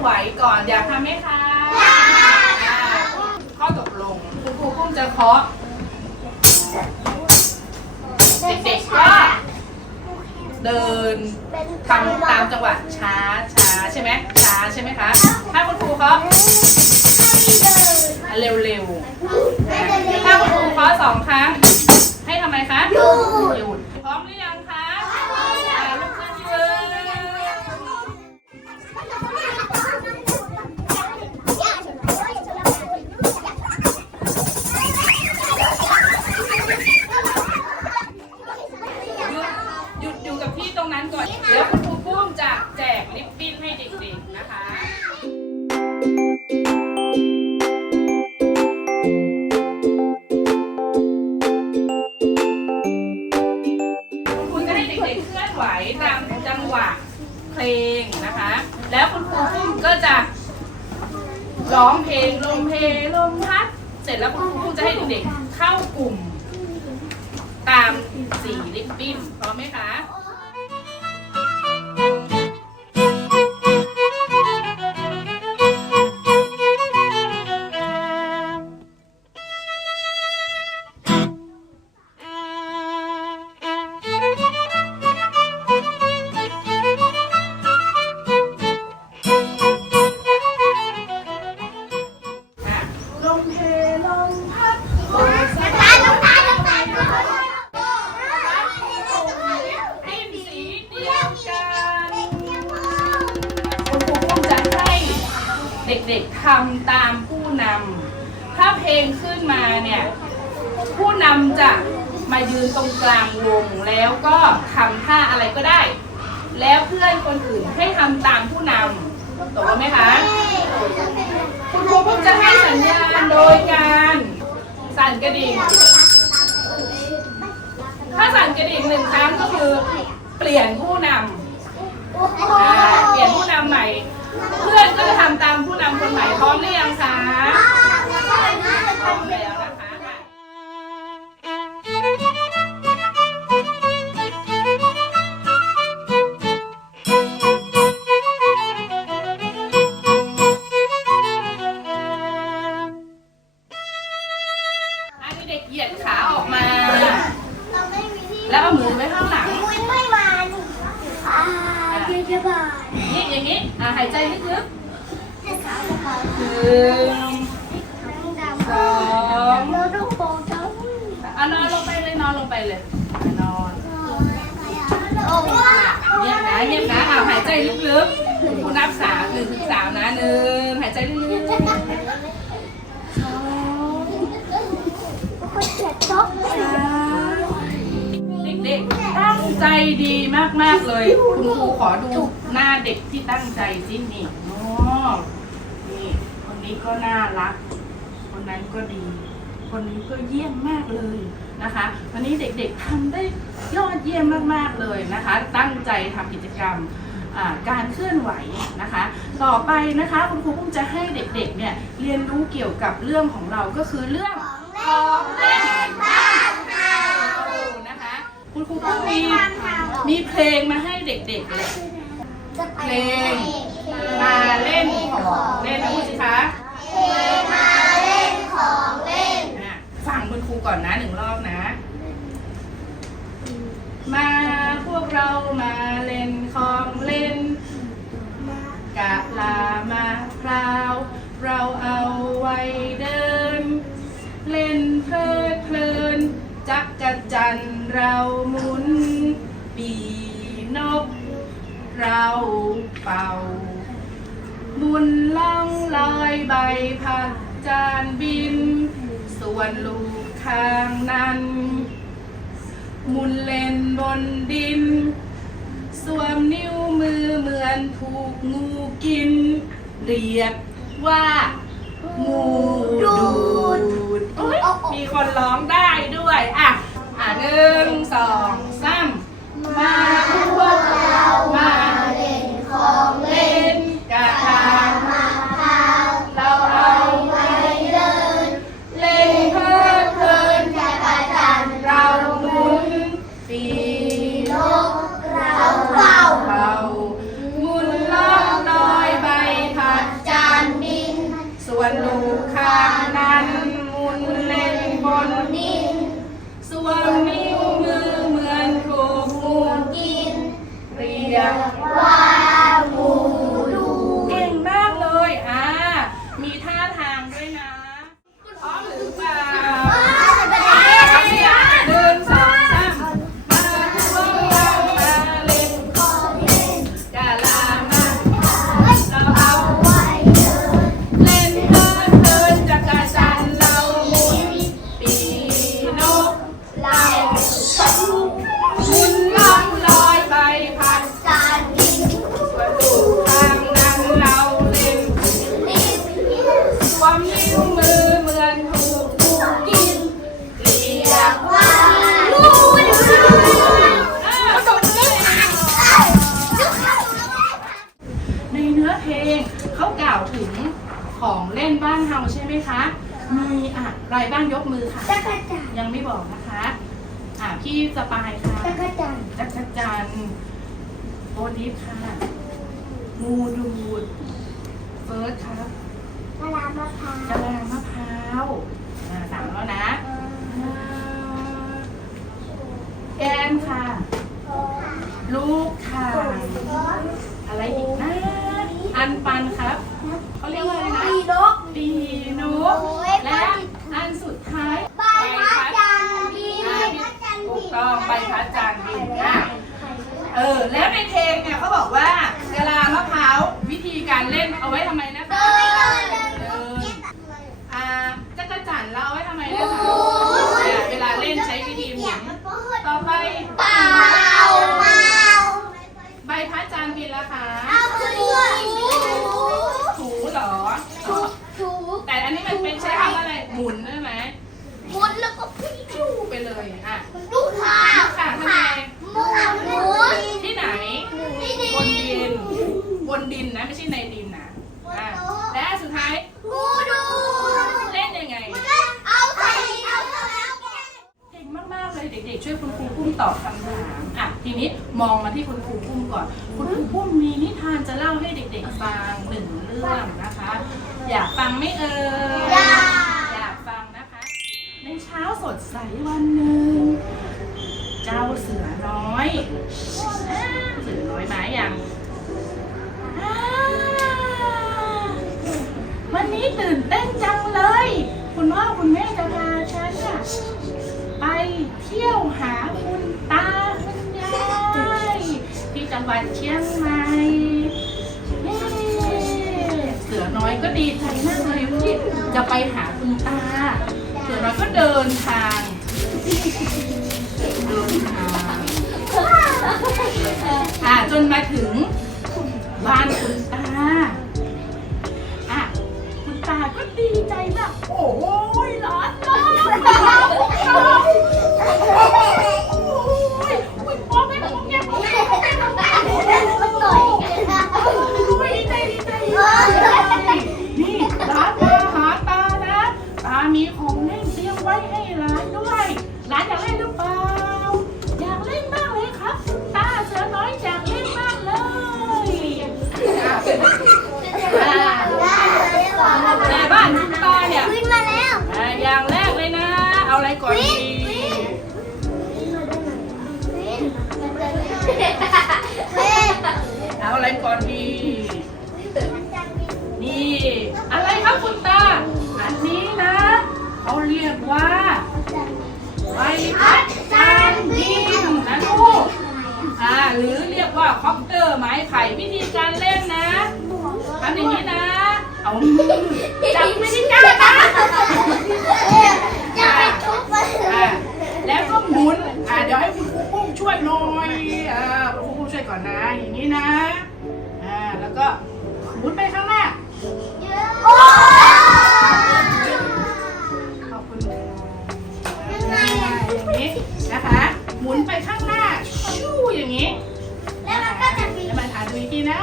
ไหวก่อนอยากทำไหมคะอ่าข้อตกลงคุณครูพุ่มจะเคาะเด็กๆก็เดินทำตามจังหวะช้าช้าใช่ไหมช้าใช่ไหมคะถ้าคุณครูเคาะเร็วเร็วๆถ้าคุณครูเคาะสองครั้งให้ทำไมคะหยุดหยุดพร้อมหรือยังคะ เพลงนะคะ แล้วคุณครูปุ้มก็จะร้องเพลงลมเพลงลมพัดเสร็จแล้วคุณครูปุ้มจะให้เด็กๆเข้ากลุ่ม ตามสีลิปบิ้นพร้อมไหมคะ เด็กเหยียดขาออกมา แล้วเอามือไว้ข้างหลังนี่อย่างนี้อ่าหายใจลึกๆหนึ่งสองอะนอนลงไปเลยนอนลงไปเลยอะนอนเงียบนะเงียบนะอ่าหายใจลึกๆคุณนับสามหนึ่งถึงสามนะหนึ่งหายใจลึกๆ เด็กๆตั้งใจดีมากๆเลย คุณครูขอดูหน้าเด็กที่ตั้งใจสินี่อ๋อนี่ คนนี้ก็น่ารัก คนนั้นก็ดี คนนี้ก็เยี่ยมมากเลยนะคะวันนี้เด็กๆทำได้ยอดเยี่ยมมากๆเลยนะคะ ตั้งใจทำกิจกรรมการเคลื่อนไหวนะคะ ต่อไปนะคะคุณครูพุ่มจะให้เด็กๆเนี่ยเรียนรู้เกี่ยวกับเรื่องของเราก็คือเรื่อง ของเล่นบ้านเรานะคะ คุณครูพุ่มมีมีเพลงมาให้เด็กๆเลยเพลงมาเล่นของเล่นนะพูดสิคะอะฟังคุณครูก่อนนะหนึ่งรอบนะ มาพวกเรามาเล่นของเล่นกะลามะพร้าว เราเอาไว้เดิน เล่นเพลิดเพลิน จักกะจันทร์เราหมุน ปีนก เราเป่า บุญล่องลอยใบผัดจานบิน ส่วนลูกข้างนั้นหมุนเล่นบนดิน สวมนิ้วมือเหมือนถูกงูกิน เรียกว่างูดูดโอ๊ยมีคนร้องได้ด้วย อะ อ่าหนึ่งสองสามมาพวกเรามาเล่นของเล่นกระทาง อะไรบ้างยกมือค่ะ จักรจันทร์ยังไม่บอกนะคะ อ่าพี่สปายค่ะ จักรจันทร์จักรจันทร์โอลิฟค่ะ งูดูด เฟิร์สครับมะลามะพร้าวกะลามะพร้าวอ่าสามแล้วนะอ่าแอนค่ะลูกค่ะ อะไรอีกนะ อันปันครับ เขาเรียกว่าอะไรนะ ปีนก ปีนุกและอันสุดท้าย ใบพัดจันทร์บิน อ่า ใบพัดจันทร์ ถูบิกนต้องใบพัดจานบินอะเออ แล้วในเพลงเนี่ยเขาบอกว่ากะลามะพร้าววิธีการเล่นเอาไว้ทำไมนะคะเดินเดินเดินเดินเดินอ่าจักรจันทร์เราเอาไว้ทำไมนะคะอ่าเวลาเล่นใช้วิธีหมุนต่อไปเปล่าเปล่า ใบพัดจานบินแล้วค่ะ เอาถูถู ถูเหรอ ถู แต่อันนี้มันเป็นใช้คำว่าอะไร หมุนใช่ไหม หมุนแล้วก็พลิก ชูไปเลยอะ ลูกค้า ค่ะทำไม หมุนหมุน ที่ไหน ที่นี่ บนดิน บนดินนะไม่ใช่ในดินนะอะและอันสุดท้าย กูดู เล่นยังไง เอาใส่เอาแล้ว เก่งมากๆเลยเด็กๆ ช่วยคุณครูปุ้มตอบคำถามอะทีนี้มองมาที่คุณครูปุ้มก่อน คุณครูปุ้มมีนิทานจะเล่าให้เด็กๆฟังหนึ่งเรื่องนะคะ อยากฟั งไหมเอ่ยอยากอยากฟังนะคะ ในเช้าสดใสวันหนึ่ง เจ้าเสือน้อยเสือน้อยมาอย่างอ่าวันนี้ตื่นเต้นจังเลย คุณพ่อคุณแม่จะพาฉันน่ะไปเที่ยวหาคุณตาคุณยายที่จังหวัดเชียงใหม่ อน้อยก็ดีใจมากเลยที่จะไปหาคุณตาเสือน้อยก็เดินทางเดินทางอ่าจนมาถึงบ้านคุณตาอะคุณตาก็ดีใจมากโอ้ยหลานหลาน เอาอะไรก่อนดี นี่ อะไรครับคุณตา อันนี้นะเขาเรียกว่าใบพัดจานบินนะลูกอ่าหรือเรียกว่าคอปเตอร์ไม้ไผ่วิธีการเล่นนะทำอย่างนี้นะ เอามือจับไม่ได้จ้านะจะไปทุบมันอ่าแล้วก็หมุน อ่าเดี๋ยวให้คุณครูปุ้มช่ วยหน่อยอ่าคุณครูปุ้มช่วยก่อนนะ อย่างนี้นะ อ่า แล้วก็หมุนไปข้างหน้าโอ้ขอบคุณค่ะอย่างนี้นะคะ หมุนไปข้างหน้าชู้อย่างนี้ แล้วมันก็จะมี แล้วมันอ่านดูอีกทีนะ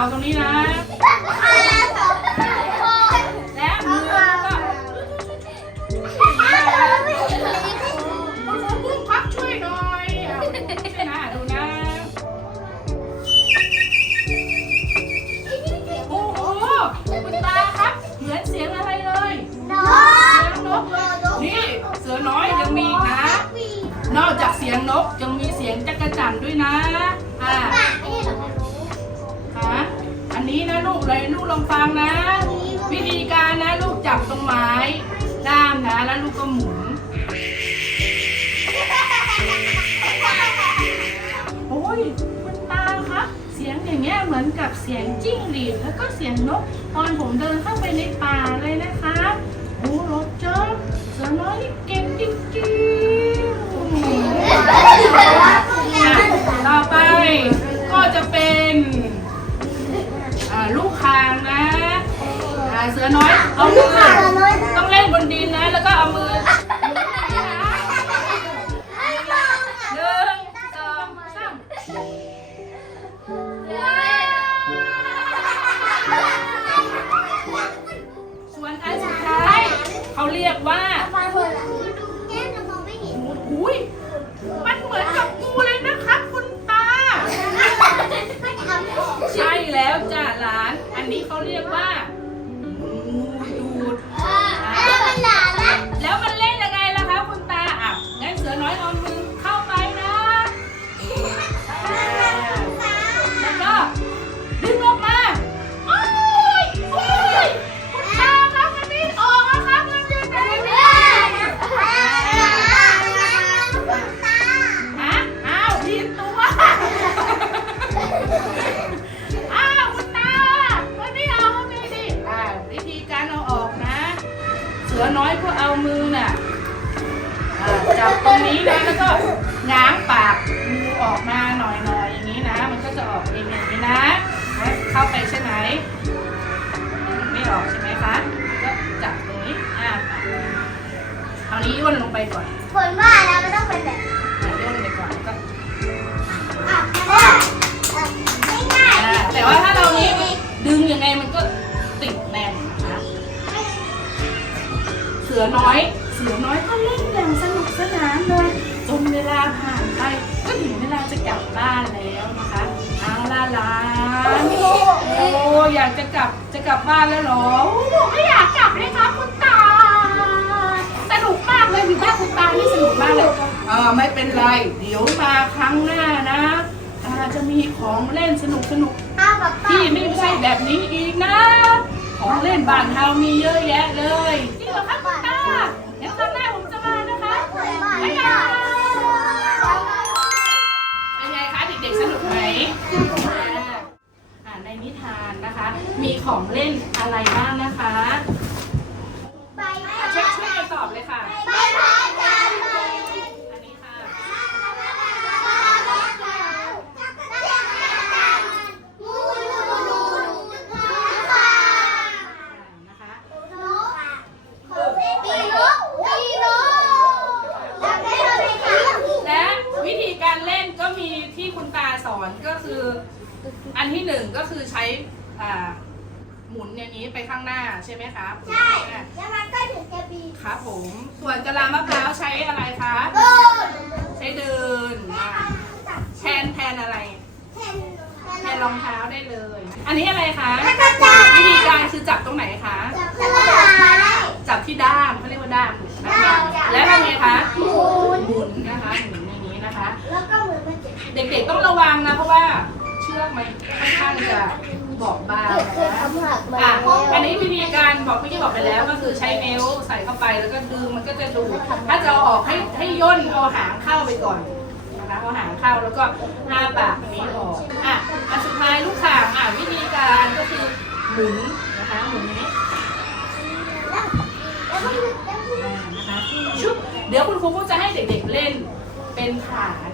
าตรงนี้นะ และมือก็คุณครูพุ่งพักช่วยหน่อยอะช่วยนะดูนะ โอ้โหคุณตาครับ เหมือนเสียงอะไรเลยน้อเสียงนกเลยนี่เสือน้อยยังมีอีกนะ นอกจากเสียงนกยังมีเสียงจักรจั่นด้วยนะ อ่าฮะอั นนี้นะลูกเลยลูกลองฟังนะ วิธีการนะลูกจับตรงไม้ด้ามนะ แล้วลูกก็หมุนโอ้ยคุณตาครับเสียงอย่างเงี้ยเหมือนกับเสียงจิ้งหรีดแล้วก็เสียงนกตอนผมเดินเข้าไปในป่าเลยนะคะโอ้รถเจ้าเสือน้อยนี่เก่งจริงๆอะต่อไปก็จะเป็นอ่า ลูกคางนะอ่าเสือน้อยเอามือต้องเล่นบนดินนะ แล้วก็เอามือ งไปก่อนผลว่าแล้วมันต้องเป็นแบบอ่าย่นลงไปก่อนแล้วก็อะง่ายอ่าแต่ว่าถ้าเรานี้ดึงยังไงมันก็ติดแน่นนะคะเสือน้อย เสือน้อยก็เล่นอย่างสนุกสนานเลยจนเวลาผ่านไปก็ถึงเวลาจะกลับบ้านแล้วนะคะเอาล่ะหลานโอ้อยากจะกลับจะกลับบ้านแล้วเหรอโอ้ไม่อยากกลับเลยครับากเลยอยู่บ้านคุณตานี่สนุกมากเลยเออไม่เป็นไร เดี๋ยวมาครั้งหน้านะตาจะมีของเล่นสนุกสนุกๆเอาแบบต่อที่ไม่ใช่แบบนี้อีกนะ ของเล่นบ้านเรามีเยอะแยะเลยจริงเหรอคะคุณตาเดี๋ยวครั้งหน้าผมจะมานะคะผลว่าบ๊ายแล้บายวเป็นไงคะเด็กๆสนุกไหมอ่าในนิทานนะคะ มีของเล่นอะไรบ้างนะคะ ที่ด้ามเขาเรียกว่าด้ามถูคะและวทำไงคะหมุนหมุนนะคะหมุนอย่างนี้นะคะ แล้วก็หมือมันจะเด็กๆต้องระวังนะเพราะว่าเชือกมันค่อนข้างจะบอบบางนะทอะอันนี้วิธีการบอกพี่ที่บอกไปแล้วก็คือใช้เมลใส่เข้าไปแล้วก็ดึงมันก็จะดูถ้าจะเอาออกให้ให้ย่นเอาหางเข้าไปก่อนนะคะเอาหางเข้าแล้วก็ห้าปากนี้ออกอะอันสุดท้ายลูกข่างอะวิธีการก็คือหมุนนะคะหมุนอย่นี้ ชุบเดี๋ยวคุณครูก็จะให้เด็กๆเล่นเป็นฐาน